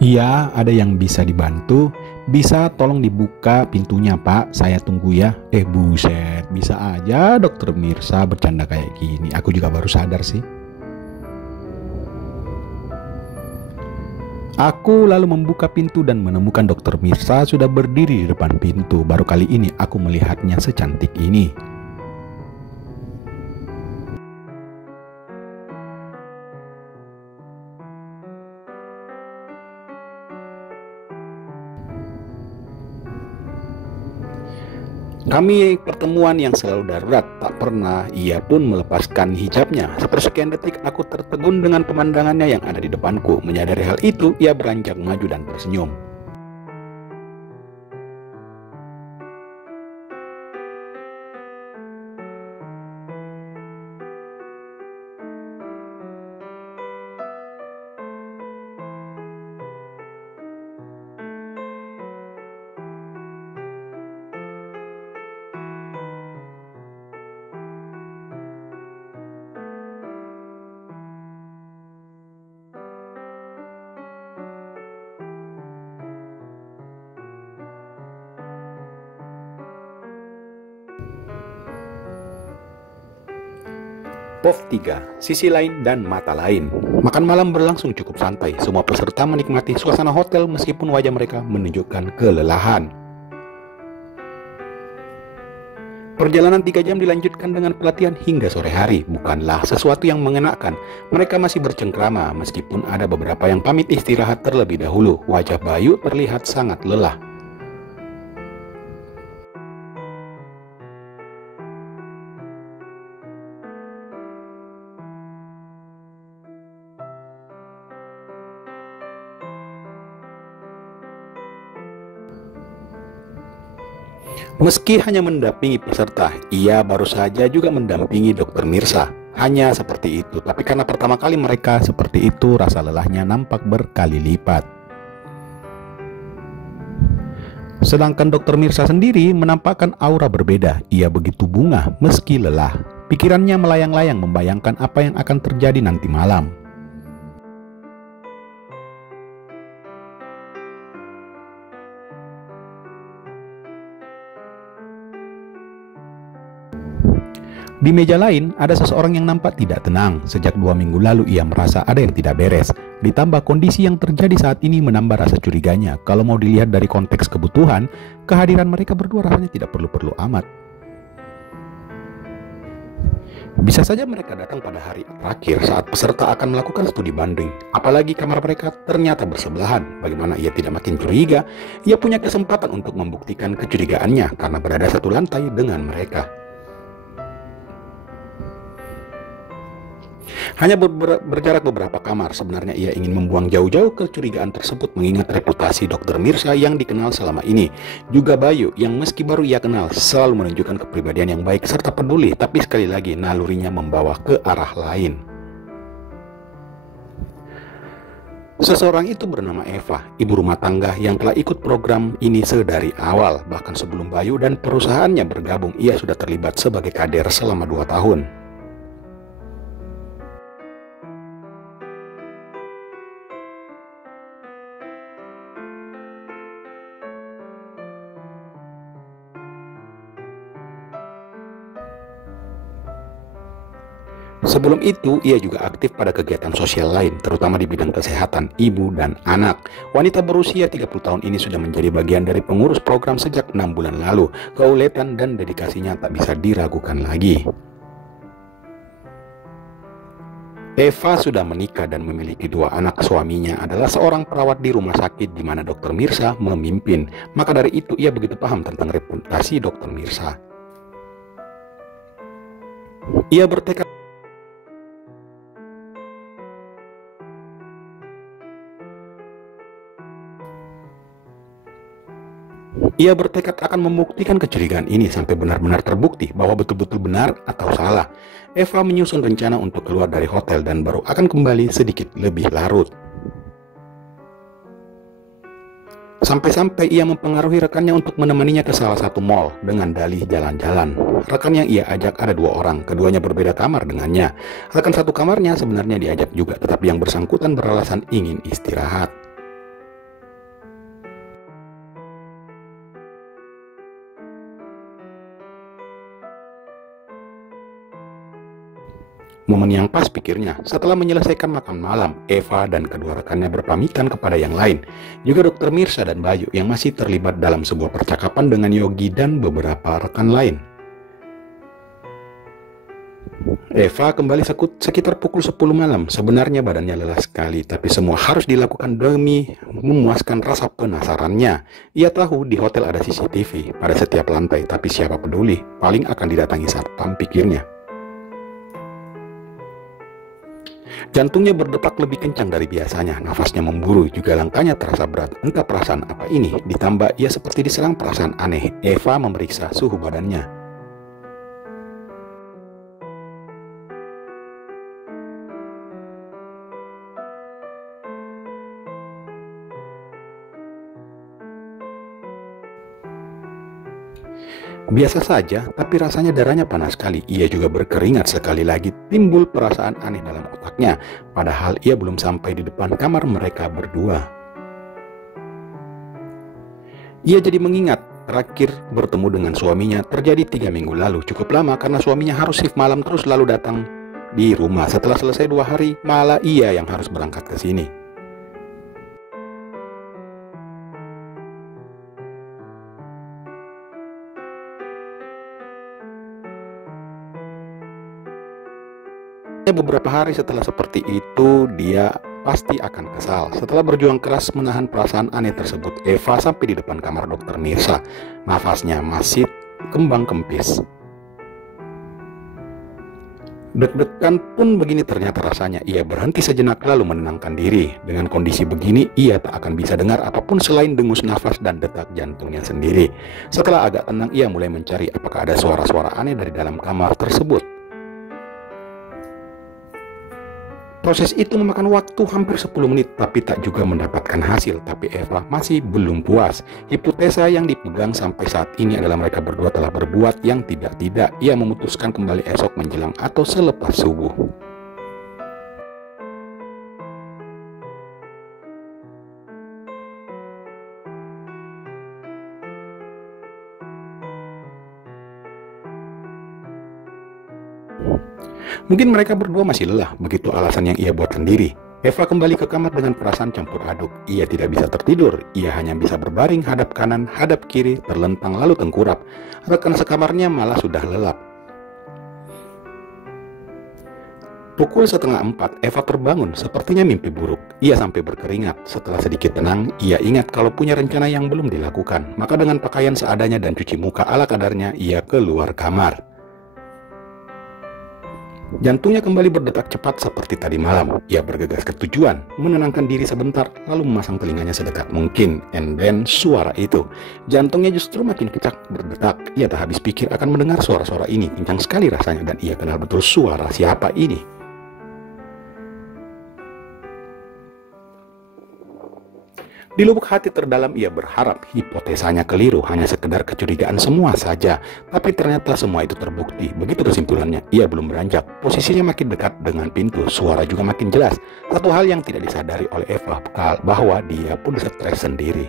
Iya, ada yang bisa dibantu. Bisa tolong dibuka pintunya, Pak. Saya tunggu ya. Buset, bisa aja dokter Mirsa bercanda kayak gini. Aku juga baru sadar sih. Aku lalu membuka pintu dan menemukan dokter Mirsa sudah berdiri di depan pintu. Baru kali ini aku melihatnya secantik ini. Kami pertemuan yang selalu darurat, tak pernah ia pun melepaskan hijabnya. Sepersekian detik aku tertegun dengan pemandangannya yang ada di depanku. Menyadari hal itu, ia beranjak maju dan tersenyum. POV 3, sisi lain dan mata lain. Makan malam berlangsung cukup santai. Semua peserta menikmati suasana hotel meskipun wajah mereka menunjukkan kelelahan. Perjalanan 3 jam dilanjutkan dengan pelatihan hingga sore hari. Bukanlah sesuatu yang mengenakan. Mereka masih bercengkrama meskipun ada beberapa yang pamit istirahat terlebih dahulu. Wajah Bayu terlihat sangat lelah. Meski hanya mendampingi peserta, ia baru saja juga mendampingi dokter Mirsa. Hanya seperti itu, tapi karena pertama kali mereka seperti itu, rasa lelahnya nampak berkali lipat. Sedangkan dokter Mirsa sendiri menampakkan aura berbeda. Ia begitu bungah meski lelah. Pikirannya melayang-layang membayangkan apa yang akan terjadi nanti malam. Di meja lain, ada seseorang yang nampak tidak tenang. Sejak 2 minggu lalu ia merasa ada yang tidak beres. Ditambah kondisi yang terjadi saat ini menambah rasa curiganya. Kalau mau dilihat dari konteks kebutuhan, kehadiran mereka berdua rasanya tidak perlu-perlu amat. Bisa saja mereka datang pada hari terakhir saat peserta akan melakukan studi banding. Apalagi kamar mereka ternyata bersebelahan. Bagaimana ia tidak makin curiga? Ia punya kesempatan untuk membuktikan kecurigaannya karena berada satu lantai dengan mereka. Hanya berjarak beberapa kamar, sebenarnya ia ingin membuang jauh-jauh kecurigaan tersebut mengingat reputasi dokter Mirsa yang dikenal selama ini. Juga Bayu yang meski baru ia kenal selalu menunjukkan kepribadian yang baik serta peduli, tapi sekali lagi nalurinya membawa ke arah lain. Seseorang itu bernama Eva, ibu rumah tangga yang telah ikut program ini sedari awal. Bahkan sebelum Bayu dan perusahaannya bergabung, ia sudah terlibat sebagai kader selama 2 tahun. Sebelum itu, ia juga aktif pada kegiatan sosial lain, terutama di bidang kesehatan ibu dan anak. Wanita berusia 30 tahun ini sudah menjadi bagian dari pengurus program sejak 6 bulan lalu. Keuletan dan dedikasinya tak bisa diragukan lagi. Eva sudah menikah dan memiliki 2 anak. Suaminya adalah seorang perawat di rumah sakit di mana dokter Mirsa memimpin. Maka dari itu ia begitu paham tentang reputasi dokter Mirsa. Ia bertekad akan membuktikan kecurigaan ini sampai benar-benar terbukti bahwa betul-betul benar atau salah. Eva menyusun rencana untuk keluar dari hotel dan baru akan kembali sedikit lebih larut. Sampai-sampai ia mempengaruhi rekannya untuk menemaninya ke salah satu mall dengan dalih jalan-jalan. Rekan yang ia ajak ada 2 orang, keduanya berbeda kamar dengannya. Rekan satu kamarnya sebenarnya diajak juga, tetapi yang bersangkutan beralasan ingin istirahat. Momen yang pas pikirnya, setelah menyelesaikan makan malam, Eva dan kedua rekannya berpamitan kepada yang lain. Juga Dokter Mirsya dan Bayu yang masih terlibat dalam sebuah percakapan dengan Yogi dan beberapa rekan lain. Eva kembali sekitar pukul 10 malam. Sebenarnya badannya lelah sekali, tapi semua harus dilakukan demi memuaskan rasa penasarannya. Ia tahu di hotel ada CCTV pada setiap lantai, tapi siapa peduli, paling akan didatangi satpam, pikirnya. Jantungnya berdetak lebih kencang dari biasanya, nafasnya memburu, juga langkahnya terasa berat. Entah perasaan apa ini, ditambah ia seperti diserang perasaan aneh. Eva memeriksa suhu badannya. Biasa saja, tapi rasanya darahnya panas sekali. Ia juga berkeringat sekali lagi. Timbul perasaan aneh dalam otaknya. Padahal ia belum sampai di depan kamar mereka berdua. Ia jadi mengingat terakhir bertemu dengan suaminya terjadi 3 minggu lalu. Cukup lama karena suaminya harus shift malam terus lalu datang di rumah. Setelah selesai 2 hari, malah ia yang harus berangkat ke sini. Beberapa hari setelah seperti itu, dia pasti akan kesal. Setelah berjuang keras menahan perasaan aneh tersebut, Eva sampai di depan kamar Dokter Mirsya. Nafasnya masih kembang kempis. Deg-degan pun begini ternyata rasanya. Ia berhenti sejenak lalu menenangkan diri. Dengan kondisi begini, ia tak akan bisa dengar apapun selain dengus nafas dan detak jantungnya sendiri. Setelah agak tenang, ia mulai mencari apakah ada suara-suara aneh dari dalam kamar tersebut. Proses itu memakan waktu hampir 10 menit, tapi tak juga mendapatkan hasil. Tapi Eva masih belum puas. Hipotesa yang dipegang sampai saat ini adalah mereka berdua telah berbuat yang tidak-tidak. Ia memutuskan kembali esok menjelang atau selepas subuh. Mungkin mereka berdua masih lelah, begitu alasan yang ia buat sendiri. Eva kembali ke kamar dengan perasaan campur aduk. Ia tidak bisa tertidur, ia hanya bisa berbaring hadap kanan, hadap kiri, terlentang lalu tengkurap. Rekan sekamarnya malah sudah lelap. Pukul 3:30, Eva terbangun, sepertinya mimpi buruk. Ia sampai berkeringat. Setelah sedikit tenang, ia ingat kalau punya rencana yang belum dilakukan. Maka dengan pakaian seadanya dan cuci muka ala kadarnya, ia keluar kamar. Jantungnya kembali berdetak cepat seperti tadi malam. Ia bergegas ke tujuan, menenangkan diri sebentar, lalu memasang telinganya sedekat mungkin. And then suara itu. Jantungnya justru makin kencang berdetak. Ia tak habis pikir akan mendengar suara-suara ini. Kencang sekali rasanya dan ia kenal betul suara siapa ini. Di lubuk hati terdalam ia berharap hipotesanya keliru, hanya sekedar kecurigaan semua saja. Tapi ternyata semua itu terbukti. Begitu kesimpulannya, ia belum beranjak. Posisinya makin dekat dengan pintu, suara juga makin jelas. Satu hal yang tidak disadari oleh Eva bahwa dia pun stres sendiri.